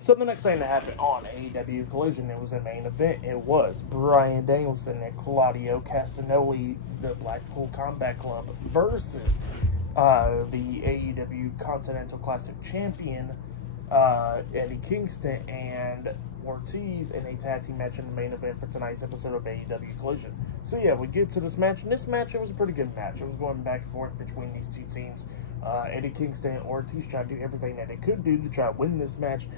So the next thing that happened on AEW Collision, it was a main event. It was Bryan Danielson and Claudio Castagnoli, the Blackpool Combat Club, versus the AEW Continental Classic Champion, Eddie Kingston and Ortiz, in a tag team match in the main event for tonight's episode of AEW Collision. So yeah, we get to this match, and this match, it was a pretty good match. It was going back and forth between these two teams. Eddie Kingston and Ortiz tried to do everything that they could do to try to win this match,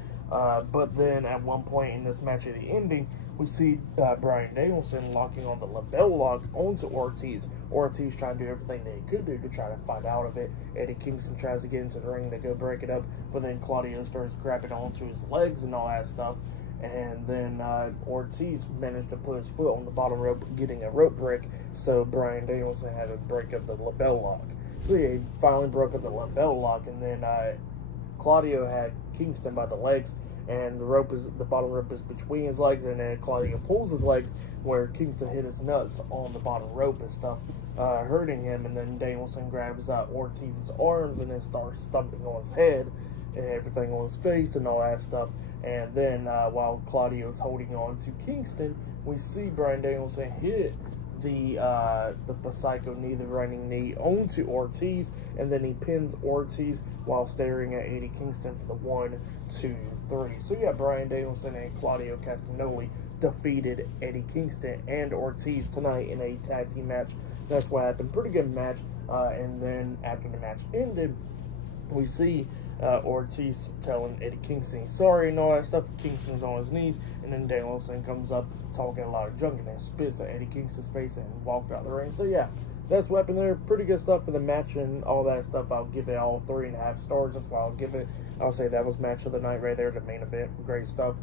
but then at one point in this match, at the ending, we see Bryan Danielson locking on the LeBell lock onto Ortiz. Ortiz trying to do everything that he could do to try to fight out of it. Eddie Kingston tries to get into the ring to go break it up, but then Claudio starts grabbing onto his legs and all that stuff. And then Ortiz managed to put his foot on the bottom rope, getting a rope break, so Bryan Danielson had to break up the LeBell lock. So yeah, he finally broke up the LeBell lock, and then Claudio had Kingston by the legs, and the bottom rope is between his legs, and then Claudio pulls his legs where Kingston hit his nuts on the bottom rope and stuff, hurting him, and then Danielson grabs Ortiz's arms and then starts stumping on his head and everything on his face and all that stuff. And then while Claudio's holding on to Kingston, we see Bryan Danielson hit the Psycho knee, the running knee, onto Ortiz, and then he pins Ortiz while staring at Eddie Kingston for the 1, 2, 3. So yeah, Bryan Danielson and Claudio Castagnoli defeated Eddie Kingston and Ortiz tonight in a tag team match. That's what happened. Pretty good match. And then after the match ended, we see Ortiz telling Eddie Kingston he's sorry and all that stuff. Kingston's on his knees, and then Danielson comes up talking a lot of junk and then spits at Eddie Kingston's face and walked out the ring. So yeah, that's what happened there. Pretty good stuff for the match and all that stuff. I'll give it all 3.5 stars. That's why I'll give it. I'll say that was match of the night right there, the main event. Great stuff.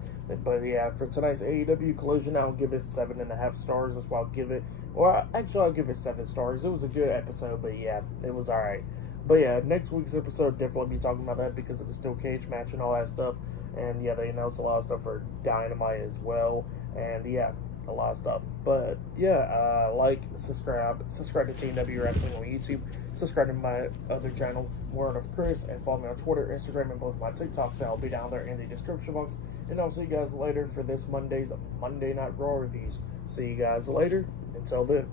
But yeah, for tonight's AEW Collision, I'll give it 7.5 stars. That's why I'll give it. Well, actually, I'll give it 7 stars. It was a good episode, but yeah, it was all right. But yeah, next week's episode, definitely be talking about that because of the steel cage match and all that stuff. And yeah, they announced a lot of stuff for Dynamite as well. And yeah, a lot of stuff. But yeah, like, subscribe to TNW Wrestling on YouTube. Subscribe to my other channel, Word of Chris, and follow me on Twitter, Instagram, and both my TikToks. I'll be down there in the description box. And I'll see you guys later for this Monday's Monday Night Raw reviews. See you guys later. Until then.